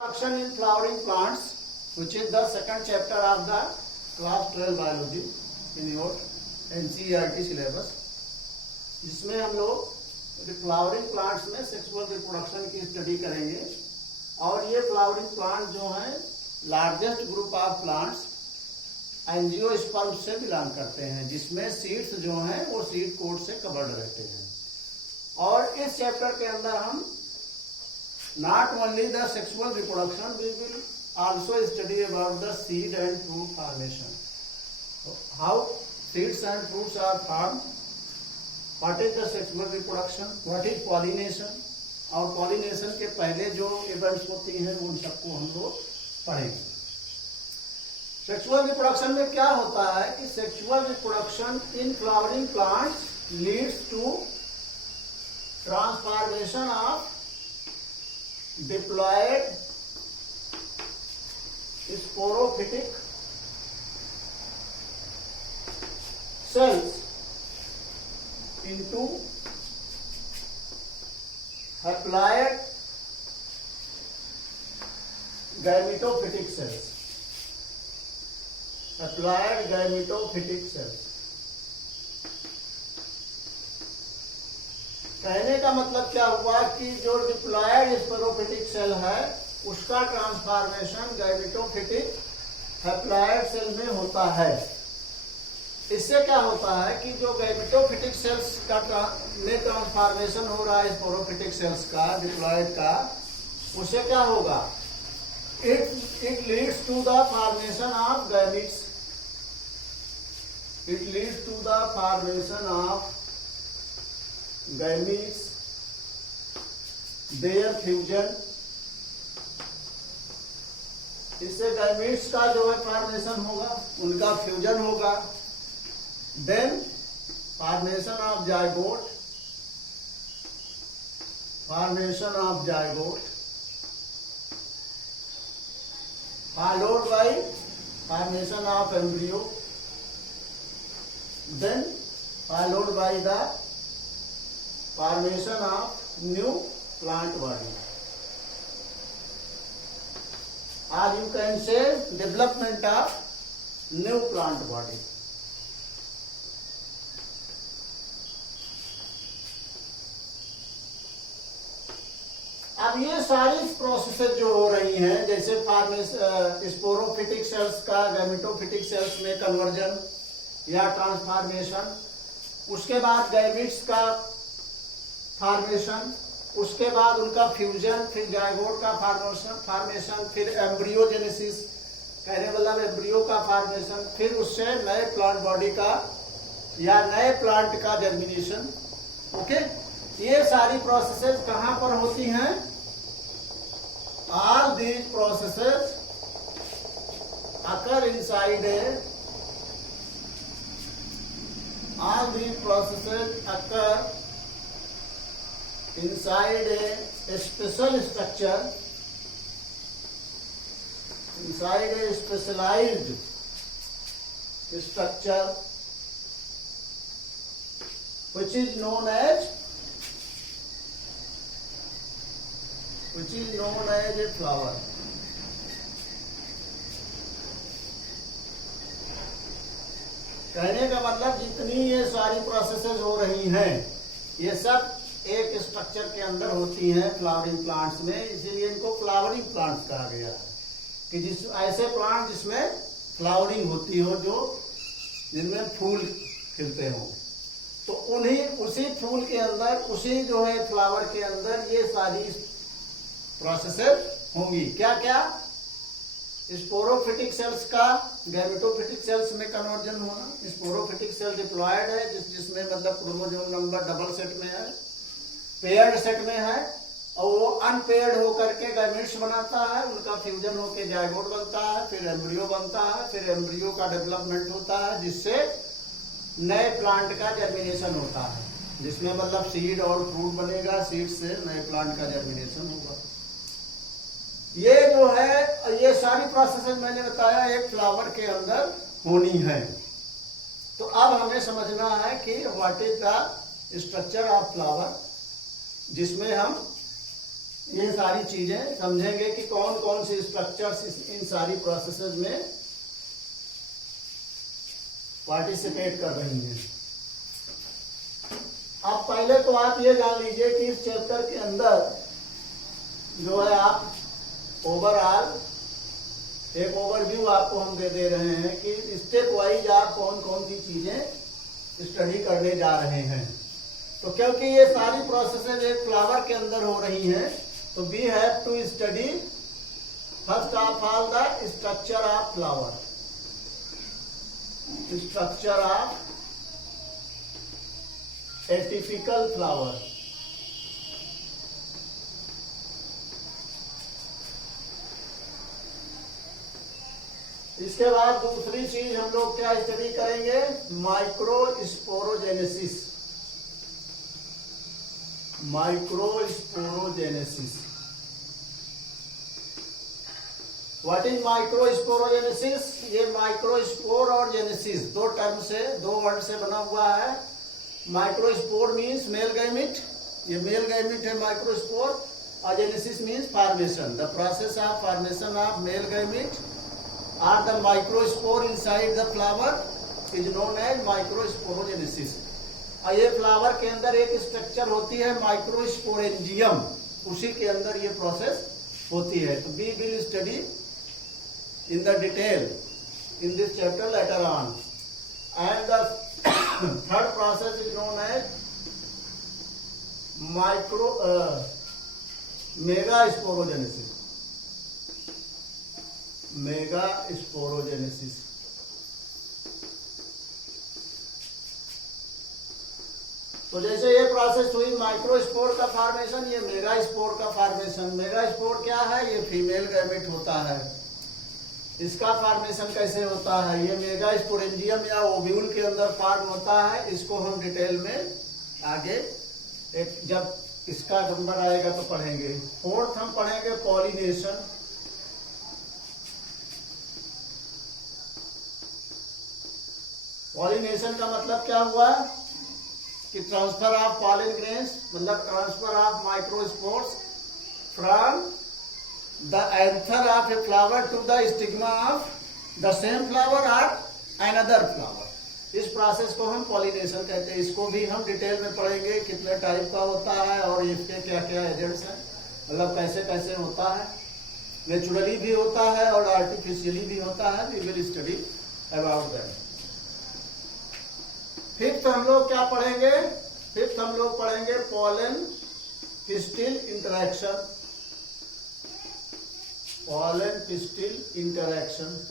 Introduction in flowering plants, which is the second chapter of the class 12 biology in your NCERT syllabus, जिसमें हम लोग flowering plants में sexual reproduction की study करेंगे। और ये फ्लावरिंग प्लांट जो हैं largest group of plants angiosperm से बिलोंग करते हैं, जिसमें सीड्स जो हैं वो सीड कोट से कवर्ड रहते हैं। और इस चैप्टर के अंदर हम not only the sexual reproduction, we will also study about the seed and fruit formation. So, how seeds and fruits are formed, what is the sexual reproduction, what is pollination, और pollination के पहले जो events होती हैं उन सबको हम लोग पढ़ेंगे। सेक्सुअल रिप्रोडक्शन में क्या होता है कि sexual reproduction in flowering plants leads to transformation of diploid sporophytic cells into haploid gametophytic cells. Haploid gametophytic cells. कहने का मतलब क्या हुआ कि जो डिप्लॉयड स्पोरोफिटिक सेल है उसका ट्रांसफॉर्मेशन गैमेटोफिटिक हैप्लॉयड सेल में होता है। इससे क्या होता है कि जो गैमेटोफिटिक सेल्स का में ट्रांसफॉर्मेशन हो रहा है स्पोरोफिटिक सेल्स का डिप्लॉयड का, उससे क्या होगा, it leads to the formation of gametes, it leads to the formation of gametes, their fusion, इससे गैमीट्स का जो है फॉर्मेशन होगा, उनका फ्यूजन होगा। Then formation of zygote, formation of zygote followed by formation of embryo, then followed by the formation of new plant body, or you can say development of new plant body. अब ये सारी processes जो हो रही हैं, जैसे sporophytic sales का gametophytic sales में कन्वर्जन या ट्रांसफॉर्मेशन, उसके बाद गैमीट्स का फॉर्मेशन, उसके बाद उनका फ्यूजन, फिर जाइगोट का फॉर्मेशन, फिर एम्ब्रियोजेनेसिस, कहने मतलब एम्ब्रियो का फॉर्मेशन, फिर उससे नए प्लांट बॉडी का या नए प्लांट का जर्मिनेशन। ओके, ये सारी प्रोसेसेस कहां पर होती हैं? All these processes occur inside all these processes occur inside a special structure, inside a specialized structure which is known as a flower. कहने का मतलब जितनी ये सारी प्रोसेसेस हो रही हैं ये सब एक स्ट्रक्चर के अंदर होती हैं फ्लावरिंग प्लांट्स में, इसीलिए इनको फ्लावरिंग प्लांट्स कहा गया है कि जिस ऐसे प्लांट जिसमें फ्लावरिंग होती हो, जो जिनमें फूल खिलते हो, तो उसी फूल के अंदर, उसी जो है फ्लावर के अंदर ये सारी प्रोसेसेस होंगी। क्या क्या? स्पोरोफिटिक सेल्स का गैमेटोफिटिक सेल्स में कन्वर्जन होना। स्पोरोफिटिक सेल डिप्लॉयड है जिसमें मतलब क्रोमोसोम नंबर डबल सेट में है, पेयर्ड सेट में है, और वो अनपेयर्ड होकर के गैमेट्स बनाता है, उनका फ्यूजन होकर जाइगोट बनता है, फिर एम्ब्रियो बनता है, फिर एम्ब्रियो का डेवलपमेंट होता है जिससे नए प्लांट का जर्मिनेशन होता है, जिसमें मतलब सीड और फ्रूट बनेगा, सीड से नए प्लांट का जर्मिनेशन होगा। ये जो है ये सारी प्रोसेस मैंने बताया एक फ्लावर के अंदर होनी है। तो अब हमें समझना है कि what is the structure of flower, जिसमें हम ये सारी चीजें समझेंगे कि कौन कौन से स्ट्रक्चर्स इन सारी प्रोसेसेस में पार्टिसिपेट कर रही हैं। अब पहले तो आप ये जान लीजिए कि इस चैप्टर के अंदर जो है आप ओवरऑल एक ओवरव्यू आपको हम दे रहे हैं कि स्टेप वाइज आप कौन कौन सी चीजें स्टडी करने जा रहे हैं। तो क्योंकि ये सारी प्रोसेसेस एक फ्लावर के अंदर हो रही हैं, तो we have to study first of all the structure of flower, structure of a typical flower. इसके बाद दूसरी चीज हम लोग क्या स्टडी करेंगे, microsporogenesis. Microsporogenesis, what is microsporogenesis? ये माइक्रोस्पोर और जेनेसिस दो टर्म से, दो वर्ड से बना हुआ है। माइक्रोस्पोर मीन्स मेल गैमिट, ये मेल गैमिट है माइक्रोस्पोर, और genesis means formation, the process of formation of male gamete or the microspore inside the flower is known as microsporogenesis। और ये फ्लावर के अंदर एक स्ट्रक्चर होती है माइक्रोस्पोरेंजियम, उसी के अंदर ये प्रोसेस होती है। तो we will study in the detail in this chapter later on. And the third process is known as megasporogenesis. Megasporogenesis, तो जैसे ये प्रोसेस हुई माइक्रोस्पोर का फॉर्मेशन, ये मेगास्पोर का फॉर्मेशन। मेगास्पोर क्या है? ये फीमेल गैमेट होता है। इसका फॉर्मेशन कैसे होता है? ये मेगास्पोरेंजियम या ओव्यूल के अंदर फॉर्म होता है। इसको हम डिटेल में आगे एक जब इसका नंबर आएगा तो पढ़ेंगे। फोर्थ हम पढ़ेंगे पॉलिनेशन। पॉलिनेशन का मतलब क्या हुआ कि ट्रांसफर ऑफ पॉलन ग्रेन्स, मतलब transfer of microspores from the anther of a flower to the stigma of the same flower और अनदर फ्लावर। इस प्रोसेस को हम पॉलिनेशन कहते हैं। इसको भी हम डिटेल में पढ़ेंगे, कितने टाइप का होता है और इसके क्या क्या एजेंट्स हैं, मतलब कैसे कैसे होता है। नेचुरली भी होता है और आर्टिफिशियली भी होता है। We will study about that. Fifth हम लोग क्या पढ़ेंगे? फिफ्थ हम लोग पढ़ेंगे pollen pistil interaction. Pollen pistil interaction,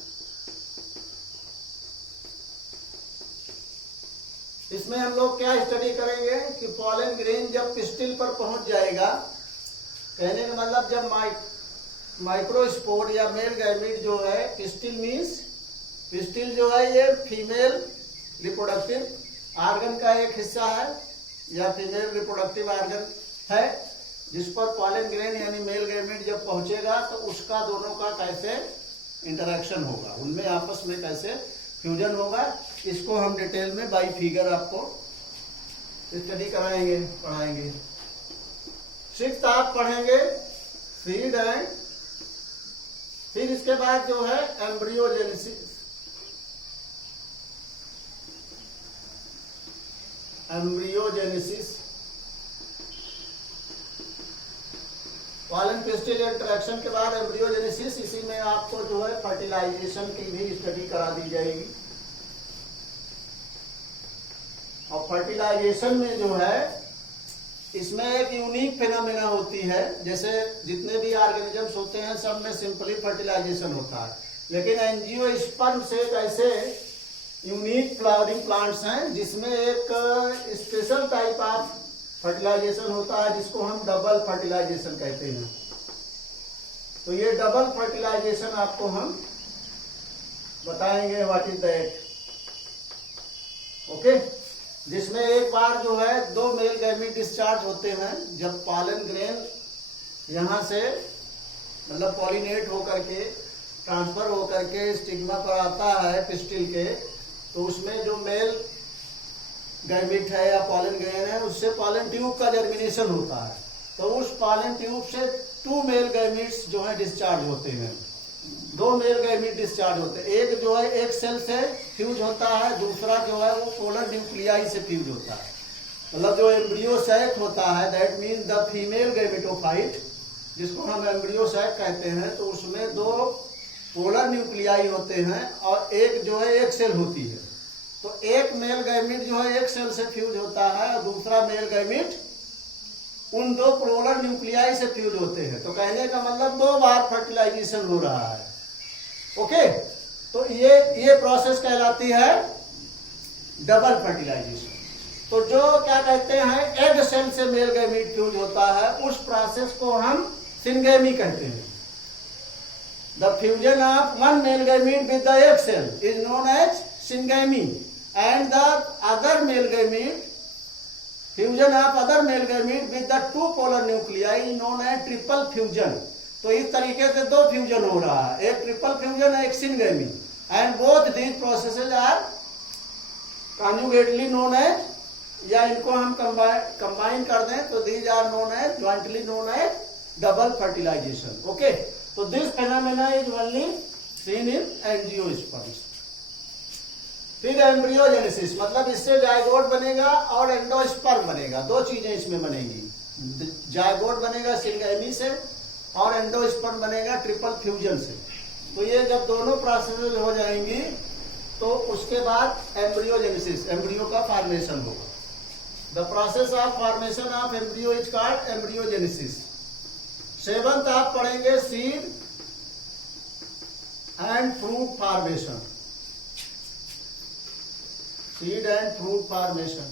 इसमें हम लोग क्या स्टडी करेंगे कि पॉलन ग्रेन जब पिस्टिल पर पहुंच जाएगा, कहने का मतलब जब माइक्रोस्पोर या मेल गैमेट जो है, पिस्टिल मीन्स, पिस्टिल जो है ये फीमेल रिप्रोडक्टिव आर्गन का एक हिस्सा है या फीमेल रिप्रोडक्टिव आर्गन है, जिस पर पॉलन ग्रेन यानी मेल गैमेट जब पहुंचेगा तो उसका दोनों का कैसे इंटरेक्शन होगा, उनमें आपस में कैसे फ्यूजन होगा, इसको हम डिटेल में बाई फिगर आपको स्टडी कराएंगे, पढ़ाएंगे। सिक्स्थ आप पढ़ेंगे सीड एंड, फिर इसके बाद जो है embryogenesis. Embryogenesis, pollen pistil interaction के बाद एम्ब्रियोजेनेसिस, इसी में आपको जो है फर्टिलाइजेशन की भी स्टडी करा दी जाएगी। और फर्टिलाइजेशन में जो है इसमें एक यूनिक फिनोमेना होती है। जैसे जितने भी ऑर्गेनिजम्स होते हैं सब में सिंपली फर्टिलाइजेशन होता है, लेकिन एंजियोस्पर्म से एक ऐसे यूनिक फ्लावरिंग प्लांट्स हैं जिसमें एक स्पेशल टाइप ऑफ फर्टिलाइजेशन होता है, जिसको हम डबल फर्टिलाइजेशन कहते हैं। तो ये डबल फर्टिलाइजेशन आपको हम बताएंगे व्हाट इज दैट। ओके, जिसमें एक बार जो है दो मेल गैमीट डिस्चार्ज होते हैं। जब पॉलन ग्रेन यहां से मतलब पॉलिनेट होकर के ट्रांसफर होकर के स्टिग्मा पर आता है पिस्टिल के, तो उसमें जो मेल गैमीट है या पॉलन ग्रेन है उससे पॉलन ट्यूब का जर्मिनेशन होता है। तो उस पॉलन ट्यूब से टू मेल गैमीट्स जो है डिस्चार्ज होते हैं, 2 मेल गैमीट डिस्चार्ज होते हैं। एक जो है एक सेल से फ्यूज होता है, दूसरा जो है वो पोलर न्यूक्लियाई से फ्यूज होता है। मतलब जो एम्ब्रियो सैक होता है, that means the female gametophyte, जिसको हम एम्ब्रियो सैक कहते हैं, तो उसमें 2 पोलर न्यूक्लियाई होते हैं और एक जो है एक सेल होती है। तो एक मेल गैमीट जो है एक सेल से फ्यूज होता है और दूसरा मेल गैमीट उन 2 पोलर न्यूक्लियाई से फ्यूज होते हैं। तो कहने का मतलब 2 बार फर्टिलाइजेशन हो रहा है। ओके, तो ये प्रोसेस कहलाती है डबल फर्टिलाइजेशन। तो जो क्या कहते हैं एग सेल से मेल गैमीट फ्यूज होता है, उस प्रोसेस को हम सिंगेमी कहते हैं। The fusion of one male gamete with the egg cell is known as syngamy and the other male gamete fusion of other male gamete with the 2 polar nuclei is known as triple fusion. तो इस तरीके से 2 fusion हो रहा है, एक triple fusion है, एक syngamy, and both these processes are conjugately known as, या इनको हम कंबाइन कर दें तो these are known as jointly known as double fertilization. Okay, तो this phenomena is only seen in angiosperms. फिर एम्ब्रियोजेनेसिस, मतलब इससे जायगोट बनेगा और एंडोस्पर्म बनेगा, 2 चीजें इसमें बनेगी। जायगोट बनेगा सिंगेमी से और एंडोस्पर्म बनेगा ट्रिपल फ्यूजन से। तो ये जब दोनों प्रोसेस हो जाएंगी तो उसके बाद एम्ब्रियोजेनेसिस, एम्ब्रियो का फॉर्मेशन होगा। The process of formation of embryo is called embryogenesis. 7th आप पढ़ेंगे seed and fruit formation. Seed and fruit formation,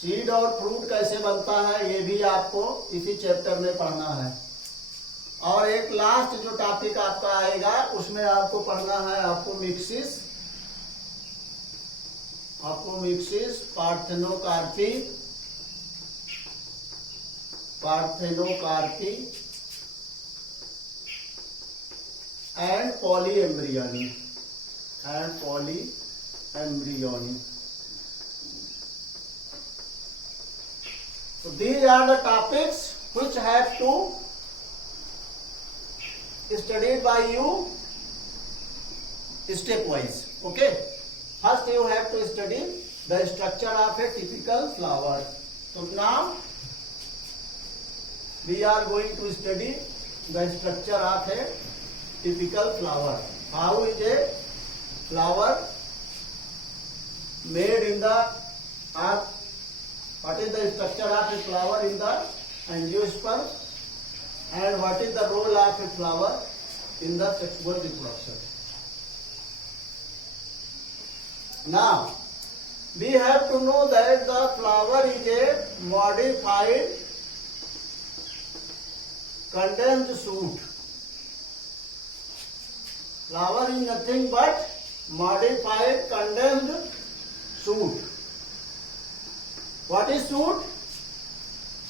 seed और फ्रूट कैसे बनता है ये भी आपको इसी चैप्टर में पढ़ना है। और एक लास्ट जो टॉपिक आपका आएगा उसमें आपको पढ़ना है आपको mixes, parthenocarpy and polyembryony So these are the topics which have to studied by you stepwise. Okay, first you have to study the structure of a typical flower. So now we are going to study the structure of a typical flower. How is a flower made in the earth? What is the structure of a flower in the angiosperm, and what is the role of a flower in the sexual reproduction? Now we have to know that the flower is a modified condensed shoot. Flower is nothing but modified condensed shoot. What is shoot?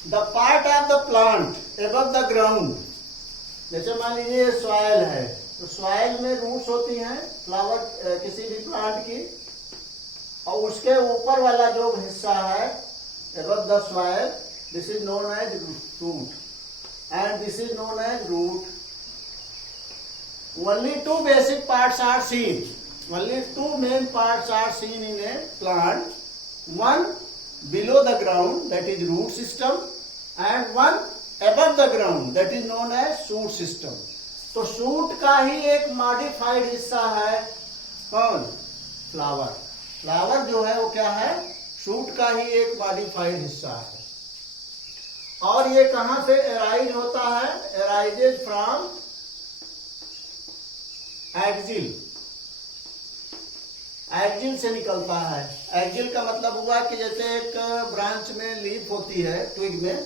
The part of the plant above the ground. जैसे मान लीजिए soil है, तो soil में roots होती हैं flower किसी भी प्लांट की, और उसके ऊपर वाला जो हिस्सा है above the soil, this is known as root, and this is known as root. Only 2 basic parts are seen. Only 2 main parts are seen in a plant. One below the ground, that is root system, and one above the ground, that is known as shoot system. तो shoot का ही एक modified हिस्सा है कौन? Flower. Flower जो है वो क्या है? शूट का ही एक मॉडिफाइड हिस्सा है। और ये कहां से एराइज होता है? Arises from axle. एक्सिल से निकलता है। एक्सिल का मतलब हुआ कि जैसे एक ब्रांच में लीफ होती है, ट्विग में,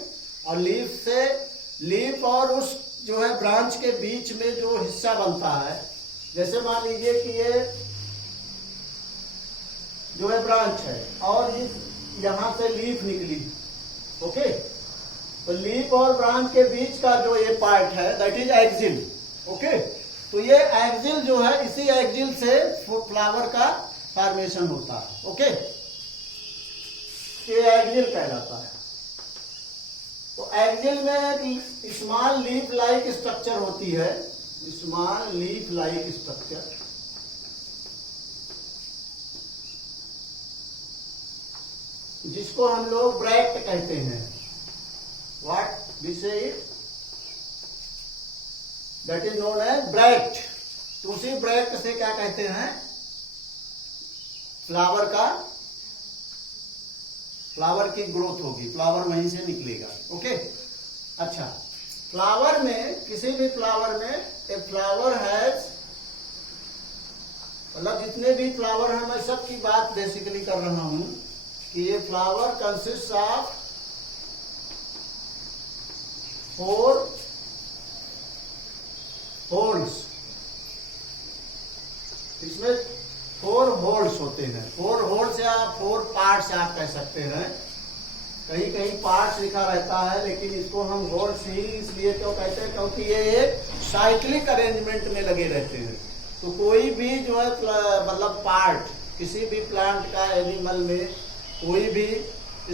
और लीफ से लीफ और उस जो है ब्रांच के बीच में जो हिस्सा बनता है, जैसे मान लीजिए कि ये जो है ब्रांच है और यहां से लीफ निकली, ओके, तो लीफ और ब्रांच के बीच का जो ये पार्ट है दैट इज एक्सिल। ओके, तो ये एक्सिल जो है, इसी एक्सिल से फ्लावर का फॉर्मेशन होता है। ओके, ये एक्सिल कहलाता है। तो एक्जिल में स्मॉल लीफ लाइक स्ट्रक्चर होती है, स्मॉल लीफ लाइक स्ट्रक्चर, जिसको हम लोग ब्रैक्ट कहते हैं। What we say it, that is known as bract. तो उसी ब्रैक्ट से क्या कहते हैं, फ्लावर की ग्रोथ होगी, फ्लावर वहीं से निकलेगा। ओके, अच्छा, फ्लावर में, किसी भी फ्लावर में ए फ्लावर हैज, मतलब जितने भी फ्लावर हैं, मैं सबकी बात बेसिकली कर रहा हूं कि ये फ्लावर कंसिस्ट ऑफ 4 होल्स। इसमें 4 होल्स होते हैं, 4 होल्स या 4 पार्ट्स आप कह सकते हैं। कहीं कहीं पार्ट्स लिखा रहता है, लेकिन इसको हम होल्स ही इसलिए क्यों कहते हैं, क्योंकि ये एक साइक्लिक अरेंजमेंट में लगे रहते हैं। तो कोई भी जो है मतलब पार्ट, किसी भी प्लांट का, एनिमल में कोई भी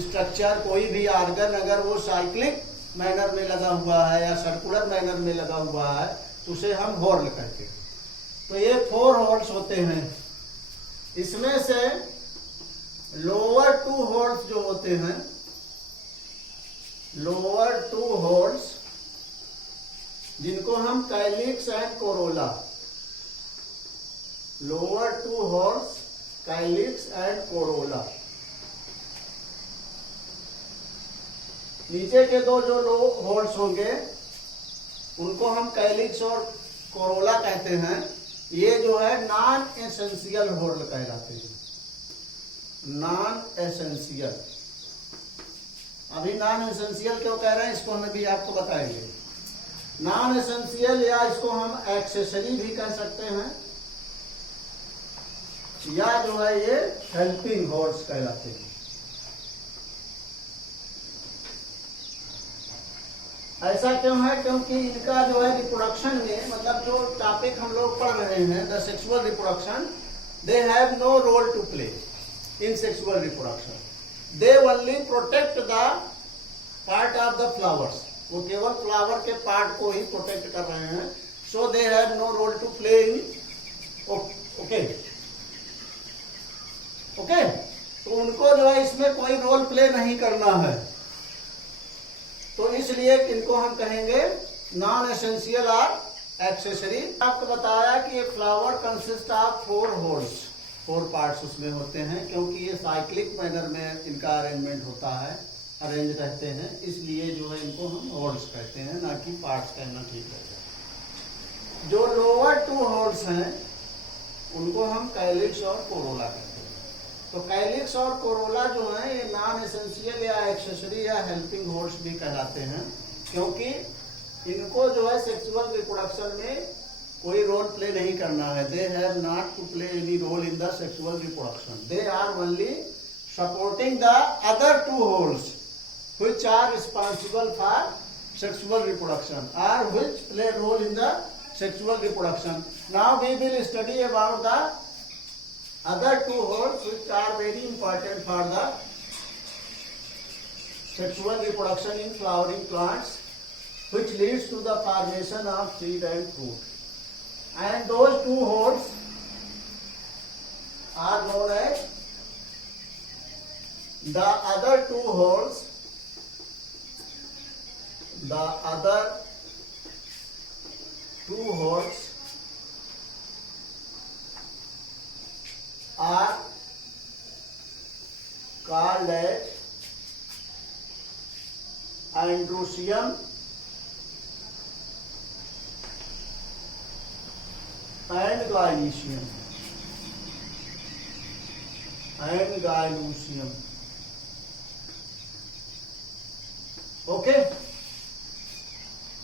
स्ट्रक्चर, कोई भी ऑर्गन अगर वो साइक्लिक मैनर में लगा हुआ है या सर्कुलर मैनर में लगा हुआ है, तो उसे हम होल कहते हैं। तो ये 4 होल्स होते हैं। इसमें से लोअर 2 होल्स जो होते हैं, लोअर 2 होल्स, जिनको हम calyx and Corolla, lower 2 holes calyx and Corolla, नीचे के 2 जो लो होल्स होंगे उनको हम कैलिक्स और कोरोला कहते हैं। ये जो है नॉन एसेंशियल होल कहलाते हैं, नॉन एसेंशियल। अभी नॉन एसेंशियल क्यों कह रहे हैं, इसको हम भी आपको बताएंगे। नॉन एसेंशियल, या इसको हम एक्सेसरी भी कह सकते हैं, या जो है ये हेल्पिंग होल्स कहलाते हैं। ऐसा क्यों है, क्योंकि इनका जो है रिप्रोडक्शन में, मतलब जो टॉपिक हम लोग पढ़ रहे हैं, the sexual reproduction, they have no role to play in sexual reproduction. They only protect the part of the flowers, वो केवल फ्लावर के पार्ट को ही प्रोटेक्ट कर रहे हैं। So they have no role to play in, okay okay, तो उनको जो है इसमें कोई रोल प्ले नहीं करना है, तो इसलिए इनको हम कहेंगे नॉन एसेंशियल और एक्सेसरी। आपको बताया कि ये flower consist of 4 holes, 4 parts उसमें होते हैं, क्योंकि ये साइक्लिक मैनर में इनका अरेंजमेंट होता है, अरेंज रहते हैं, इसलिए जो है इनको हम होल्स कहते हैं, ना कि पार्ट्स कहना ठीक रहेगा। जो लोअर 2 होल्स हैं उनको हम कैलिक्स और कोरोला कहते हैं। तो कैलिक्स और कोरोला जो है ये नॉन एसेंशियल या एक्सेसरी या हेल्पिंग होल्स भी कहलाते हैं, क्योंकि इनको जो है सेक्सुअल रिप्रोडक्शन में कोई रोल प्ले नहीं करना है। They have not to play any role in the sexual reproduction, they are only supporting the other 2 whorls which are responsible for sexual reproduction or which play role in the sexual reproduction. Now we will study about the other 2 holes which are very important for the sexual reproduction in flowering plants, which leads to the formation of seed and fruit. And those 2 holes are known as the other 2 holes. The other 2 holes are called as androecium and gynoecium. Okay,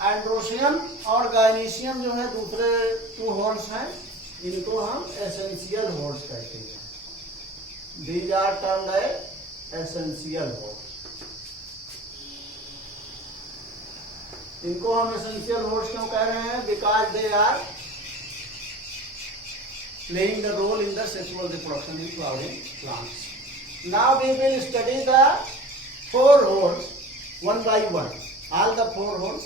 androecium और गायनीशियम जो है दूसरे 2 holes हैं, इनको हम essential whorls कहते हैं। These are termed as essential whorls. इनको हम एसेंशियल होल्स क्यों कह रहे हैं, because they are playing the role in the sexual reproduction in flowering plants. Now we will study the 4 holes one by one. all the four horns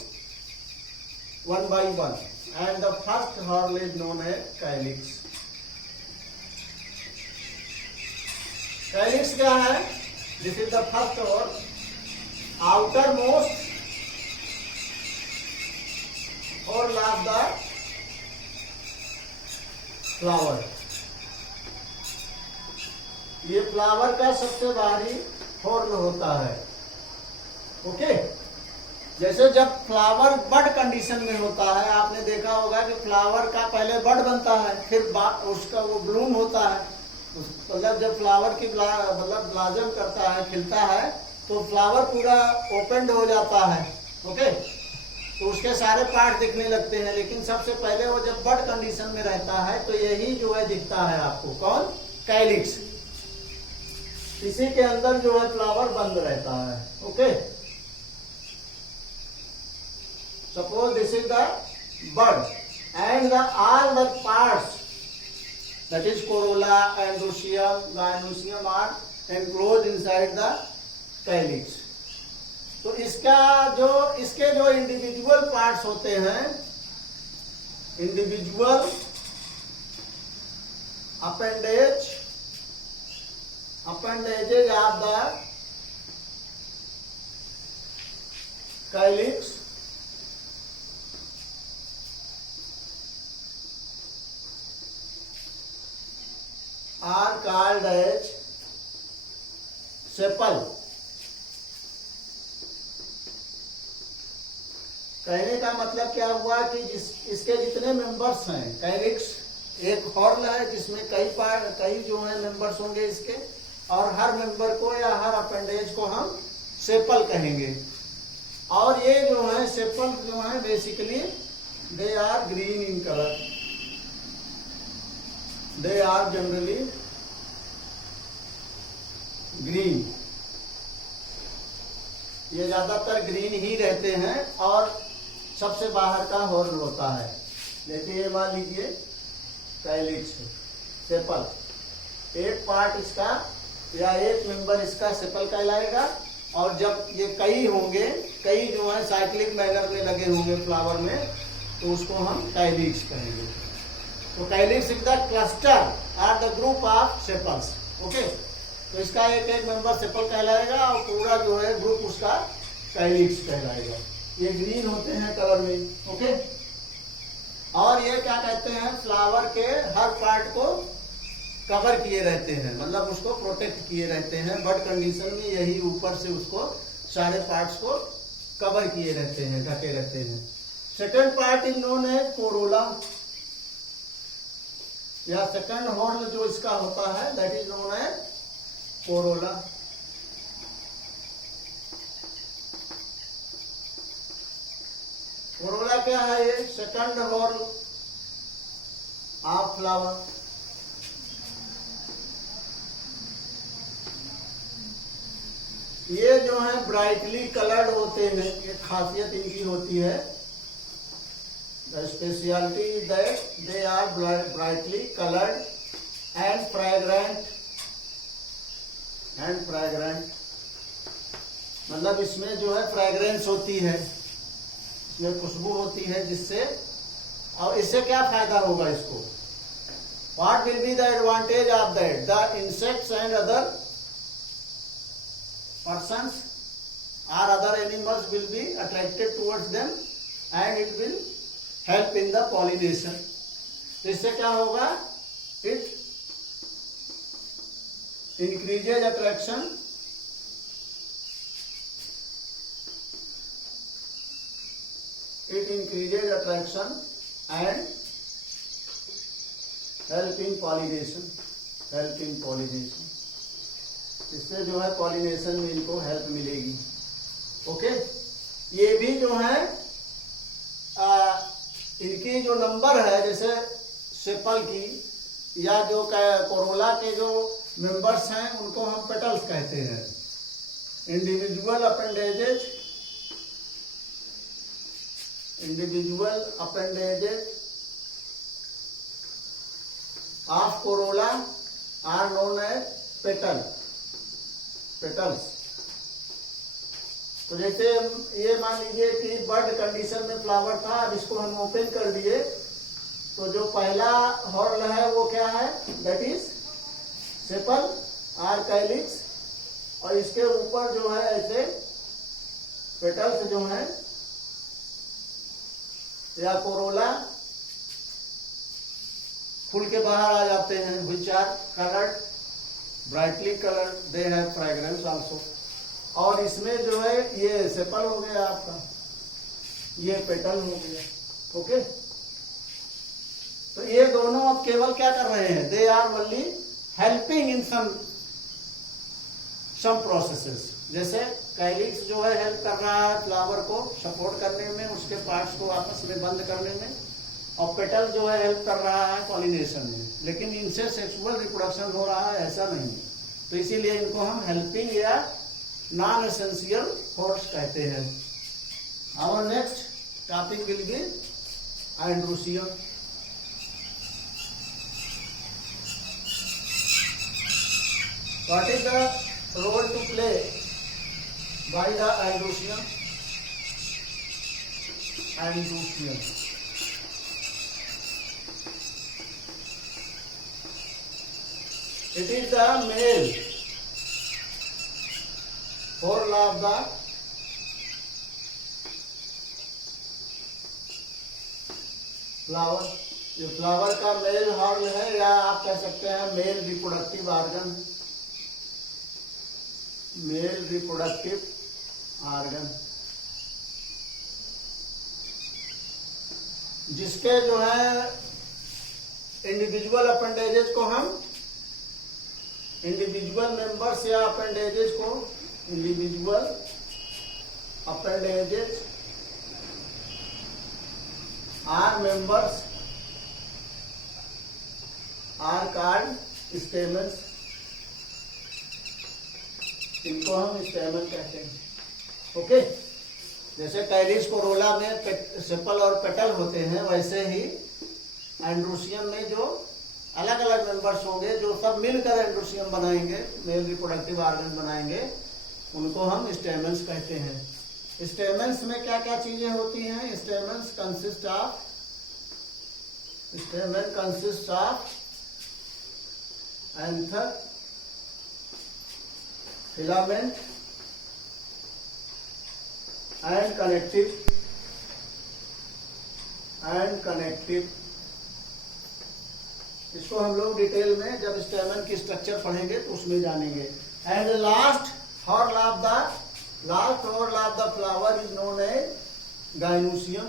one by one, and the first horn is known as calyx. Calyx क्या है? This is the first horn, outermost horn of the flower. ये flower का सबसे बाहरी horn होता है. Okay, जैसे जब फ्लावर बड कंडीशन में होता है, आपने देखा होगा कि फ्लावर का पहले बड बनता है, फिर उसका वो ब्लूम होता है. मतलब जब फ्लावर की मतलब ब्लाजम करता है, खिलता है, तो फ्लावर पूरा ओपन हो जाता है. ओके, तो उसके सारे पार्ट दिखने लगते हैं. लेकिन सबसे पहले वो जब बड कंडीशन में रहता है तो यही जो है दिखता है आपको. कौन? कैलिक्स. इसी के अंदर जो है फ्लावर बंद रहता है. Okay, suppose this is the bud and the all the parts that is corolla, androecium, gynoecium are enclosed inside the calyx. तो इसके जो इंडिविजुअल पार्ट्स होते हैं, individual appendages of the calyx are called as sepal. कहने का मतलब क्या हुआ कि इसके जितने मेंबर्स हैं, कैलिक्स एक हॉर्न है जिसमें कई जो है मेंबर्स होंगे इसके, और हर मेंबर को या हर अपेंडेज को हम सेपल कहेंगे. और ये जो है सेपल जो है basically they are green in colour. They are generally green. ये ज्यादातर ग्रीन ही रहते हैं और सबसे बाहर का हॉर्न होता है. जैसे ये मान लीजिए कैलिक्स सेपल, एक पार्ट इसका या एक मेंबर इसका सेपल कहलाएगा. और जब ये कई होंगे, कई जो है साइक्लिक मैनर में लगे होंगे फ्लावर में, तो उसको हम कैलिक्स कहेंगे. तो calyx is the cluster or the group of sepals. Okay, तो इसका एक एक मेंबर सेपल कहलाएगा और पूरा जो है ग्रुप उसका कैलिक्स कहलाएगा. ये ग्रीन होते हैं कलर में. ओके, और ये क्या कहते हैं, फ्लावर के हर पार्ट को कवर किए रहते हैं, मतलब उसको प्रोटेक्ट किए रहते हैं. बड कंडीशन में यही ऊपर से उसको सारे पार्ट्स को कवर किए रहते हैं, ढके रहते हैं. Second part is known as corolla, या सेकंड हॉर्न जो इसका होता है that is known as corolla. Corolla क्या है? ये सेकंड हॉर्न ऑफ फ्लावर. ये जो है ब्राइटली कलर्ड होते हैं, ये खासियत इनकी होती है. The speciality is that they are brightly coloured and fragrant. मतलब इसमें जो है फ्रेग्रेंस होती है, इसमें खुशबू होती है, जिससे और इससे क्या फायदा होगा इसको? What will be the advantage of that? The insects and other persons or other animals will be attracted towards them and it will help in the pollination. तो इससे क्या होगा? It increases attraction. It increases attraction and help in pollination. इससे जो है pollination में इनको help मिलेगी. ओके, ये भी जो है इनकी जो नंबर है, जैसे सेपल की या जो कोरोला के जो मेंबर्स हैं उनको हम पेटल्स कहते हैं. Individual appendages of corolla are known as petals. तो जैसे ये मान लीजिए कि बर्ड कंडीशन में फ्लावर था, अब इसको हम ओपन कर दिए, तो जो पहला हॉर्न है वो क्या है, that is sepal or calyx, और इसके ऊपर जो है ऐसे पेटल्स जो है या कोरोला फूल के बाहर आ जाते हैं, which are coloured, brightly coloured, they have fragrance also. और इसमें जो है ये सेपल हो गया आपका, ये पेटल हो गया। ओके, तो ये दोनों अब केवल क्या कर रहे हैं, they are only helping in some processes. जैसे कैलिक्स जो है हेल्प कर रहा है फ्लावर को सपोर्ट करने में, उसके पार्ट्स को आपस में बंद करने में, और पेटल जो है हेल्प कर रहा है पॉलिनेशन में। लेकिन इनसे सेक्सुअल रिप्रोडक्शन हो रहा है ऐसा नहीं है, तो इसीलिए इनको हम हेल्पिंग या नॉन एसेंशियल फोर्स कहते हैं। Our next topic will be androecium. What is the role to play by the androecium? Androecium it is the male whorl of the flower. ये फ्लावर का मेल हॉर्न है, या आप कह सकते हैं male reproductive organ, male reproductive organ, जिसके जो है इंडिविजुअल अपेंडेजेस को हम इंडिविजुअल मेंबर्स या अपेंडेजेस को individual appendages or members are called stamens, इनको हम स्टेमन कहते हैं। ओके, जैसे कैलिक्स कोरोला में सेपल और पेटल होते हैं, वैसे ही एंड्रोसियम में जो अलग अलग मेंबर्स होंगे जो सब मिलकर एंड्रोसियम बनाएंगे, मेल रिप्रोडक्टिव ऑर्गन बनाएंगे, उनको हम स्टेमन्स कहते हैं। स्टेमन्स में क्या क्या चीजें होती हैं? Stamens consist of anther, filament and connective. इसको हम लोग डिटेल में जब स्टेमन की स्ट्रक्चर पढ़ेंगे तो उसमें जानेंगे। And last whorl of the flower is known as gynoecium.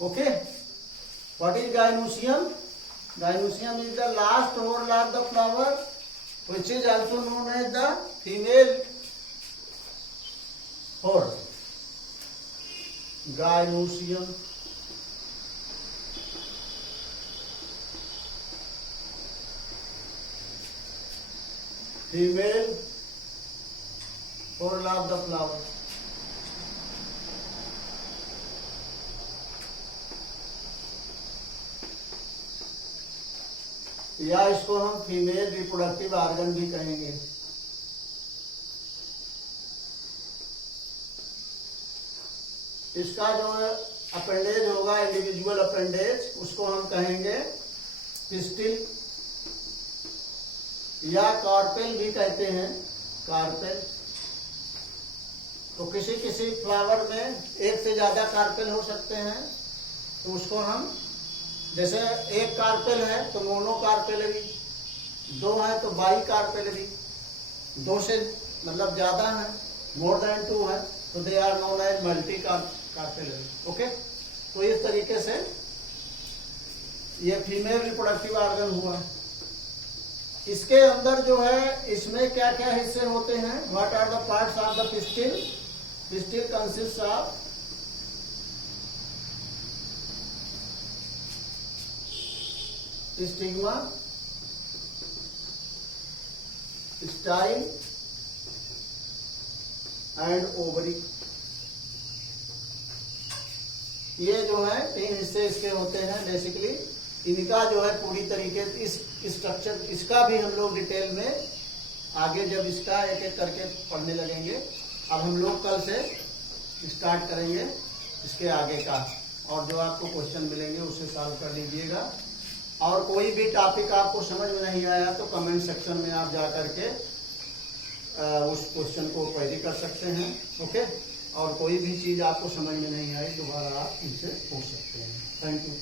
Okay, what is gynoecium? Gynoecium is the last whorl of the flower which is also known as the female whorl. Gynoecium female whorl of the flower। या इसको हम female reproductive organ भी कहेंगे। इसका जो appendage होगा, individual appendage, उसको हम कहेंगे पिस्टिल या कार्पेल भी कहते हैं, कार्पेल। तो किसी किसी फ्लावर में एक से ज्यादा कार्पेल हो सकते हैं, तो उसको हम, जैसे एक कार्पेल है तो मोनो कार्पेलरी, दो है तो बाई कार्पेलरी, दो से मतलब ज्यादा है, मोर देन टू है, तो they are known as multicarpellary. Okay, तो इस तरीके से ये फीमेल रिप्रोडक्टिव ऑर्गन हुआ। इसके अंदर जो है, इसमें क्या क्या हिस्से होते हैं? What are the parts of the pistil? Pistil consist of stigma, style and ovary. ये जो है तीन हिस्से इसके होते हैं बेसिकली। इनका जो है पूरी तरीके इस स्ट्रक्चर, इसका भी हम लोग डिटेल में आगे जब इसका एक एक करके पढ़ने लगेंगे, अब हम लोग कल से स्टार्ट करेंगे इसके आगे का, और जो आपको क्वेश्चन मिलेंगे उसे सॉल्व कर लीजिएगा। और कोई भी टॉपिक आपको समझ में नहीं आया तो कमेंट सेक्शन में आप जा करके उस क्वेश्चन को क्वेरी कर सकते हैं। ओके, और कोई भी चीज़ आपको समझ में नहीं आई दोबारा आप इनसे पूछ सकते हैं। Thank you.